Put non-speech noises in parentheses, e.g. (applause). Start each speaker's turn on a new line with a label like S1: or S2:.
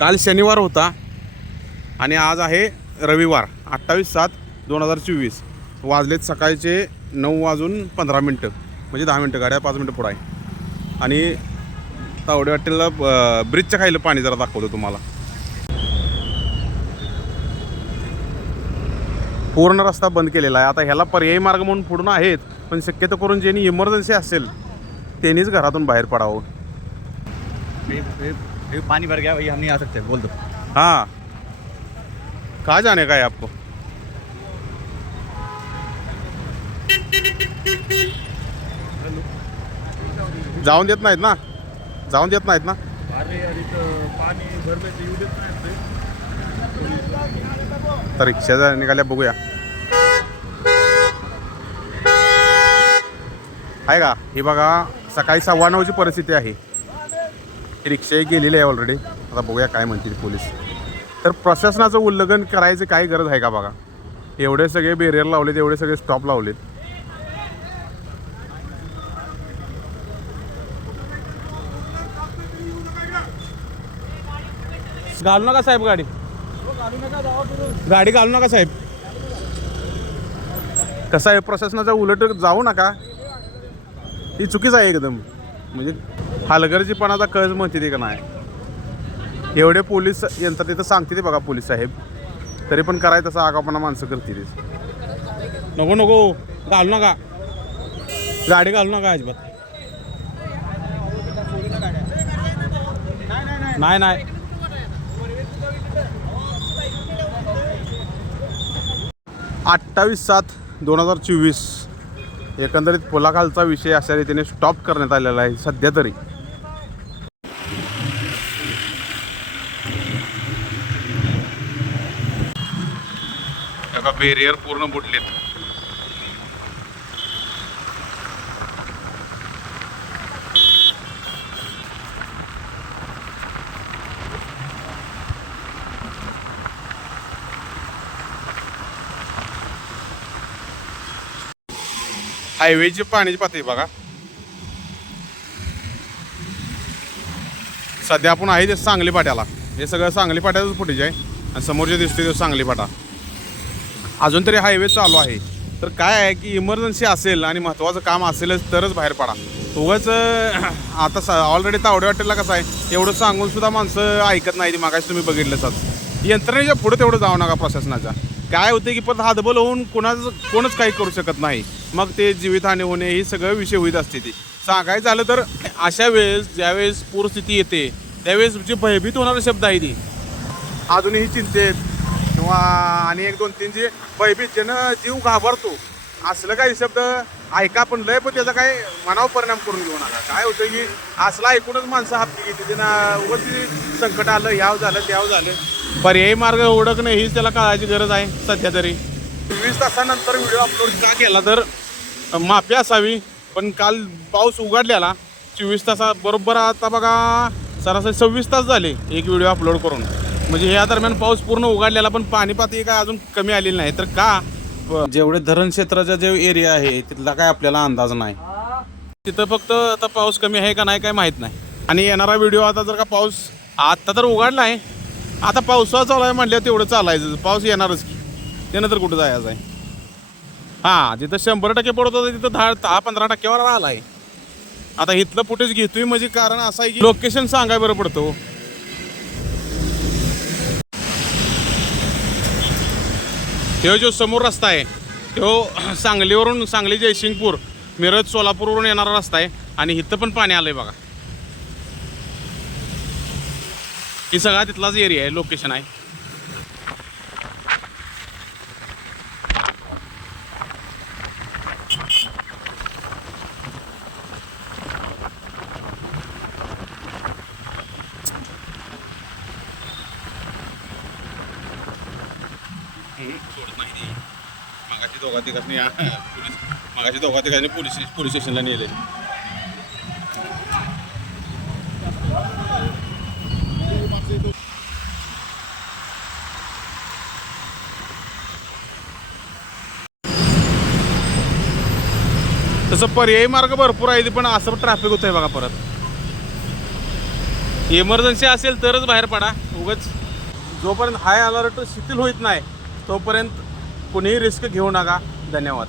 S1: काल शनिवार होता आणि आज आहे रविवार अठ्ठावीस सात दोन हजार चोवीस. वाजलेत सकाळचे नऊ वाजून पंधरा मिनटं म्हणजे दहा मिनटं गाड्या पाच मिनटं पुढं आहे. आणि तावडे वाटेला ब्रिजच्या खायला पाणी जरा दाखवतो तुम्हाला. पूर्ण रस्ता बंद केलेला आहे. आता ह्याला पर्यायी मार्ग म्हणून पुढून आहेत पण शक्यतो करून ज्यांनी इमर्जन्सी असेल त्यांनीच घरातून बाहेर पडावं.
S2: पानी भर गया भैया हम नहीं आ सकते बोल दो।
S1: हाँ। कहाँ जाने का है आपको? जाऊन देत नाहीत ना? जाऊन देत नाहीत ना. तर रिक्षा निघाल्या बघूया. आहे का? ही बघा सकाळी सव्वा नऊची परिस्थिती आहे. ही रिक्षा एक गेलेली आहे ऑलरेडी आता बघूया काय म्हणतील पोलीस. तर प्रशासनाचं उल्लंघन करायचं काही गरज आहे का बघा? एवढे सगळे बेरियर लावलेत एवढे सगळे स्टॉप लावलेत. घालू नका साहेब गाडी. गाडी घालू नका साहेब. कसं आहे प्रशासनाच्या उलट जाऊ नका. ही चुकीचं आहे एकदम. म्हणजे हलगर्जीपणाचा कळच म्हणते ते का नाही? एवढे पोलीस यंत्र तिथं सांगते ते बघा पोलीस साहेब. तरी पण करायचं तसं आगापणा माणसं करते नको नको घालू नका. गाडी घालू नका अजिबात. नाही नाही. अठ्ठावीस सात दोन हजार चोवीस. एकंदरीत पुलाखालचा विषय अशा रीतीने स्टॉप करण्यात आलेला आहे सध्या तरी. बेरियर पूर्ण बुडलेत. हायवेची पाण्याची पातळी बघा. सध्या आपण आहे ते सांगली पाट्याला हे सगळं सांगली पाट्याचंच फुटेज आहे. आणि समोर जे दिसते तो सांगली पाटा अजून तरी हायवे चालू आहे. तर काय आहे की इमर्जन्सी असेल आणि महत्त्वाचं काम असेलच तरच बाहेर पडा. उगाच आता स ऑलरेडी तावडे वाटेला कसं आहे एवढं सांगून सुद्धा माणसं ऐकत नाही. ती मागाशी तुम्ही बघितलं सात यंत्रणेच्या पुढे तेवढं जाऊ नका प्रशासनाचा काय होते की परत हातबल होऊन कोणाचं कोणच काही करू शकत नाही. मग ते जीवितहानी होणे ही सगळं विषय होत असते ती. सांगायचं झालं तर अशा वेळेस ज्यावेळेस पूरस्थिती येते त्यावेळेस जे भयभीत होणारे शब्द आहे ती. अजूनही चिंतेत किंवा आणि एक दोन तीन जे भयभीत ज्यानं जीव घाबरतो असलं काही शब्द ऐका पण लय पण त्याचा काय मनावर परिणाम करून घेऊ नका. काय होतं की असलं ऐकूनच माणसं हापती घेते. त्यांना उगाच संकट आलं याव झालं त्याव झालं. पर्यायी मार्ग ओळखणं हीच त्याला काळाची गरज आहे सध्या तरी. वीस तासानंतर व्हिडिओ अपलोड का केला तर माफी असावी पण काल पाऊस उघडलेला चोवीस तासा बरोबर आता बघा सरासरी सव्वीस तास झाले एक व्हिडिओ अपलोड करून. म्हणजे ह्या दरम्यान पाऊस पूर्ण उघडलेला पण पाणी पातळी काय अजून कमी आलेली नाही. तर का? जेवढे धरण क्षेत्राचा जे एरिया आहे तिथला काय आपल्याला अंदाज नाही. तिथं फक्त आता पाऊस कमी आहे का नाही काय माहीत नाही. आणि येणारा व्हिडिओ आता जर का पाऊस आत्ता तर उघडला आहे आता पावसाळा चालू आहे म्हणलं तेवढं चालायचं. पाऊस येणारच की. त्यानंतर कुठं जायचं आहे? हां जिथं शंभर टक्के पडत होतं तिथं दहा दहा पंधरा टक्क्यावर आला आहे आता इथलं फुटेज घेतोय म्हणजे कारण असं आहे की लोकेशन सांगाय बरं पडतं हो. जो समोर रस्ता आहे तो (clears throat) सांगलीवरून सांगली जयसिंगपूर मिरज सोलापूरवरून येणारा रस्ता आहे आणि इथं पण पाणी आलंय बघा. ही सगळा तिथलाच एरिया आहे लोकेशन आहे. सोडत नाही मागाशी मगाशी दोघा तिघांनी पोलीस मागाशी दोघा तिघांनी पोलीस पोलीस स्टेशनला नेले तसं पर्यायी मार्ग भरपूर आहे पण असं ट्रॅफिक होत आहे बघा परत. इमर्जन्सी असेल तरच बाहेर पडा उगाच. जोपर्यंत हाय अलर्ट शिथिल होत नाही तोपर्यंत कुणीही रिस्क घेऊ नका. धन्यवाद.